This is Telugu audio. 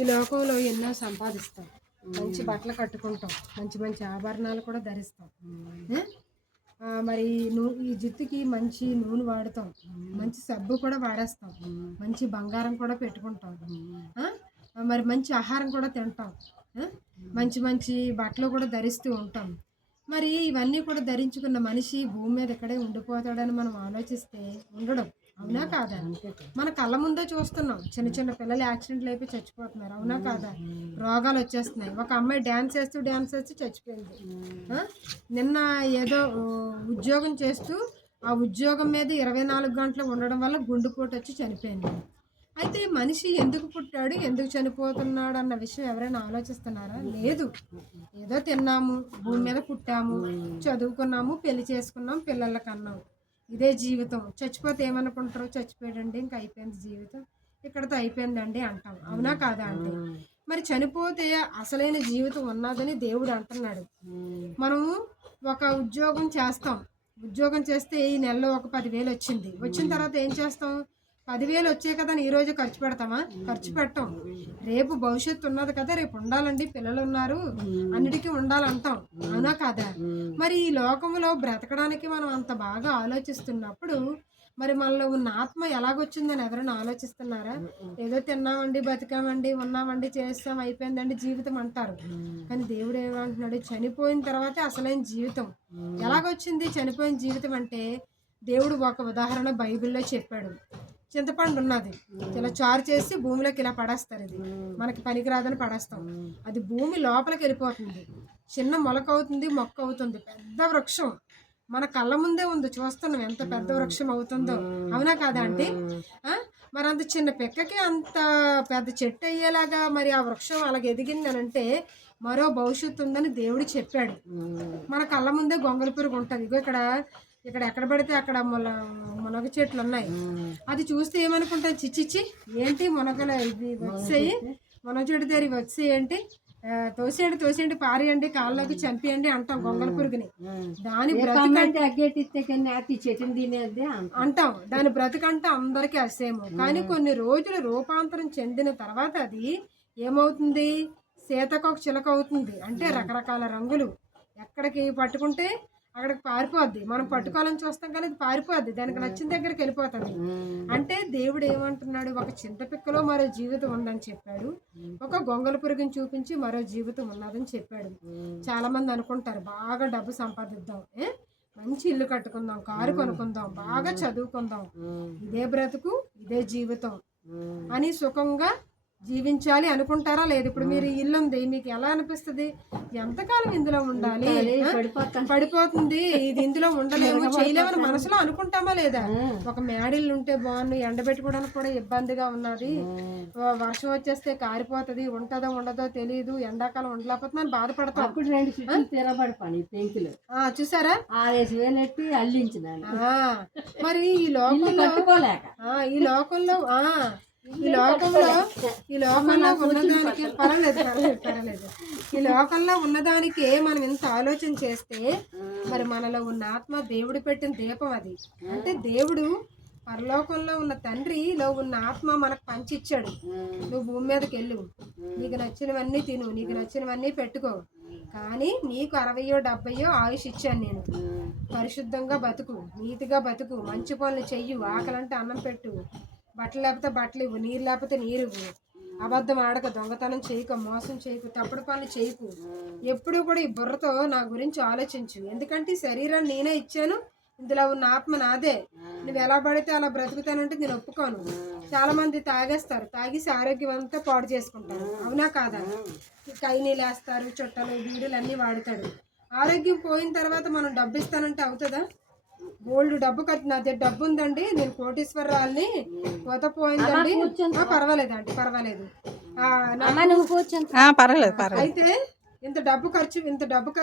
ఈ లోకంలో ఎన్నో సంపాదిస్తాం, మంచి బట్టలు కట్టుకుంటాం, మంచి మంచి ఆభరణాలు కూడా ధరిస్తాం. మరి ఈ జుట్టుకి మంచి నూనె వాడతాం, మంచి సబ్బు కూడా వాడేస్తాం, మంచి బంగారం కూడా పెట్టుకుంటాం, మరి మంచి ఆహారం కూడా తింటాం, మంచి మంచి బట్టలు కూడా ధరిస్తూ ఉంటాం. మరి ఇవన్నీ కూడా ధరించుకున్న మనిషి భూమి మీద ఇక్కడే ఉండిపోతాడని మనం ఆలోచిస్తే ఉండడం. అవునా కాదా? మన కళ్ళ ముందే చూస్తున్నాం, చిన్న చిన్న పిల్లలు యాక్సిడెంట్లు అయిపోయి చచ్చిపోతున్నారు. అవునా కాదా? రోగాలు వచ్చేస్తున్నాయి. ఒక అమ్మాయి డ్యాన్స్ చేస్తూ చచ్చిపోయింది. నిన్న ఏదో ఉద్యోగం చేస్తూ ఆ ఉద్యోగం మీద 24 గంటలు ఉండడం వల్ల గుండెపోటు వచ్చి చనిపోయింది. అయితే మనిషి ఎందుకు పుట్టాడు, ఎందుకు చనిపోతున్నాడు అన్న విషయం ఎవరైనా ఆలోచిస్తున్నారా? లేదు. ఏదో తిన్నాము, భూమి మీద పుట్టాము, చదువుకున్నాము, పెళ్లి చేసుకున్నాం, పిల్లల కన్నాం, ఇదే జీవితం. చచ్చిపోతే ఏమనుకుంటారు? చచ్చిపోయాడండి, ఇంకా అయిపోయింది జీవితం, ఇక్కడతో అయిపోయిందండి అంటాం. అవునా కాదా? అంటే మరి చనిపోతే అసలైన జీవితం ఉన్నదని దేవుడు అంటున్నాడు. మనము ఒక ఉద్యోగం చేస్తాం, ఉద్యోగం చేస్తే ఈ నెలలో ఒక 10,000 వచ్చింది. వచ్చిన తర్వాత ఏం చేస్తాం? 10,000 వచ్చాయి కదా అని ఈరోజు ఖర్చు పెడతామా? ఖర్చు పెట్టాం. రేపు భవిష్యత్తు ఉన్నది కదా, రేపు ఉండాలండి, పిల్లలు ఉన్నారు, అన్నిటికీ ఉండాలంటాం. అవునా కాదా? మరి ఈ లోకంలో బ్రతకడానికి మనం అంత బాగా ఆలోచిస్తున్నప్పుడు మరి మనలో ఉన్న ఆత్మ ఎలాగొచ్చిందని ఎవరైనా ఆలోచిస్తున్నారా? ఏదో తిన్నామండి, బతికామండి, ఉన్నామండి, చేస్తాం, అయిపోయిందండి జీవితం అంటారు. కానీ దేవుడు ఏమంటున్నాడు? చనిపోయిన తర్వాతే అసలైన జీవితం. ఎలాగొచ్చింది చనిపోయిన జీవితం అంటే? దేవుడు ఒక ఉదాహరణ బైబిల్లో చెప్పాడు. చింతపండు ఉన్నది, ఇలా చారు చేసి భూమిలోకి ఇలా పడేస్తారు. ఇది మనకి పనికిరాదని పడేస్తాం. అది భూమి లోపలికి వెళ్ళిపోతుంది, చిన్న మొలక అవుతుంది, మొక్క అవుతుంది, పెద్ద వృక్షం మన కళ్ళ ముందే ఉంది, చూస్తున్నాం ఎంత పెద్ద వృక్షం అవుతుందో. అవునా కాదా? అంటే మరి అంత చిన్న పిక్కకి అంత పెద్ద చెట్టు అయ్యేలాగా మరి ఆ వృక్షం అలాగే ఎదిగిందని అంటే మరో భవిష్యత్తు ఉందని దేవుడు చెప్పాడు. మన కళ్ళ ముందే గొంగళి పురుగు ఉంటుంది. ఇగో ఇక్కడ ఎక్కడ పడితే అక్కడ మునగ చెట్లు ఉన్నాయి. అది చూస్తే ఏమనుకుంటాం? చిచ్చిచ్చి ఏంటి మునగలు ఇవి వచ్చాయి, మునగ చెట్టు దగ్గర వచ్చాయి ఏంటి, తోసేయండి, పారేయండి, కాళ్ళలోకి చంపేయండి అంటాం గొంగళి పురుగుని. దాని అంటాం, దాని బ్రతుకంటే అందరికీ అసేము. కానీ కొన్ని రోజులు రూపాంతరం చెందిన తర్వాత అది ఏమవుతుంది? సీతకొక చిలక అవుతుంది. అంటే రకరకాల రంగులు, ఎక్కడికి పట్టుకుంటే అక్కడికి పారిపోద్ది. మనం పట్టుకోవాలని చూస్తాం కానీ అది పారిపోద్ది, దానికి నచ్చిన దగ్గరికి వెళ్ళిపోతుంది. అంటే దేవుడు ఏమంటున్నాడు? ఒక చింతపిక్కలో మరో జీవితం ఉందని చెప్పాడు, ఒక గొంగళి పురుగుని చూపించి మరో జీవితం ఉన్నదని చెప్పాడు. చాలా మంది అనుకుంటారు బాగా డబ్బు సంపాదిద్దాం, మంచి ఇల్లు కట్టుకుందాం, కారు కొనుక్కుందాం, బాగా చదువుకుందాం, ఇదే బ్రతుకు, ఇదే జీవితం అని సుఖంగా జీవించాలి అనుకుంటారా? లేదు. ఇప్పుడు మీరు ఇల్లు ఉంది, మీకు ఎలా అనిపిస్తుంది? ఎంతకాలం ఇందులో ఉండాలి, పడిపోతుంది, ఇది ఇందులో ఉండలేము, చేయలేమని మనసులో అనుకుంటామా లేదా? ఒక మేడిల్లు ఉంటే బాగుంది, ఎండబెట్టుకోవడానికి కూడా ఇబ్బందిగా ఉన్నది, వర్షం వచ్చేస్తే కారిపోతుంది, ఉంటుందో ఉండదో తెలియదు, ఎండాకాలం ఉండలేకపోతే మనం బాధపడతాం. చూసారా? మరి ఈ లోకంలో ఉన్నదానికి పర్వాలేదు, ఈ లోకంలో ఉన్నదానికే మనం ఇంత ఆలోచన చేస్తే మరి మనలో ఉన్న ఆత్మ దేవుడు పెట్టిన దీపం అది. అంటే దేవుడు పరలోకంలో ఉన్న తండ్రిలో ఉన్న ఆత్మ మనకు పంచిచ్చాడు. నువ్వు భూమి మీదకి వెళ్ళు, నీకు నచ్చినవన్నీ తిను, నీకు నచ్చినవన్నీ పెట్టుకో, కానీ నీకు 60 70 ఆయుష్ ఇచ్చాను నేను. పరిశుద్ధంగా బతుకు, నీతిగా బతుకు, మంచి పనులు చెయ్యు, ఆకలంటే అన్నం పెట్టు, బట్టలు లేకపోతే బట్టలు ఇవ్వు, నీరు లేకపోతే నీరు ఇవ్వు, అబద్ధం ఆడక, దొంగతనం చేయకు, మోసం చేయకు, తప్పుడు పనులు చేయకు. ఎప్పుడు కూడా ఈ బుర్రతో నా గురించి ఆలోచించు. ఎందుకంటే ఈ శరీరాన్ని నేనే ఇచ్చాను, ఇందులో ఉన్న ఆత్మ నాదే. నువ్వు ఎలా పడితే అలా బ్రతుకుతానంటే నేను ఒప్పుకోను. చాలా మంది తాగేస్తారు, తాగేసి ఆరోగ్యం అంతా పాడు చేసుకుంటారు. అవునా కాదా? కైనీళ్ళు వేస్తారు, చుట్టలు, బీడులు అన్నీ వాడతాడు. ఆరోగ్యం పోయిన తర్వాత మనం డబ్బు ఇస్తానంటే అవుతుందా? గోల్డ్ డబ్బు నా దగ్గర డబ్బు ఉందండి, నేను కోటీశ్వరరాల్ని, పోత పోయిందండి, పర్వాలేదండి, పర్వాలేదు, అయితే ఇంత డబ్బు ఖర్చు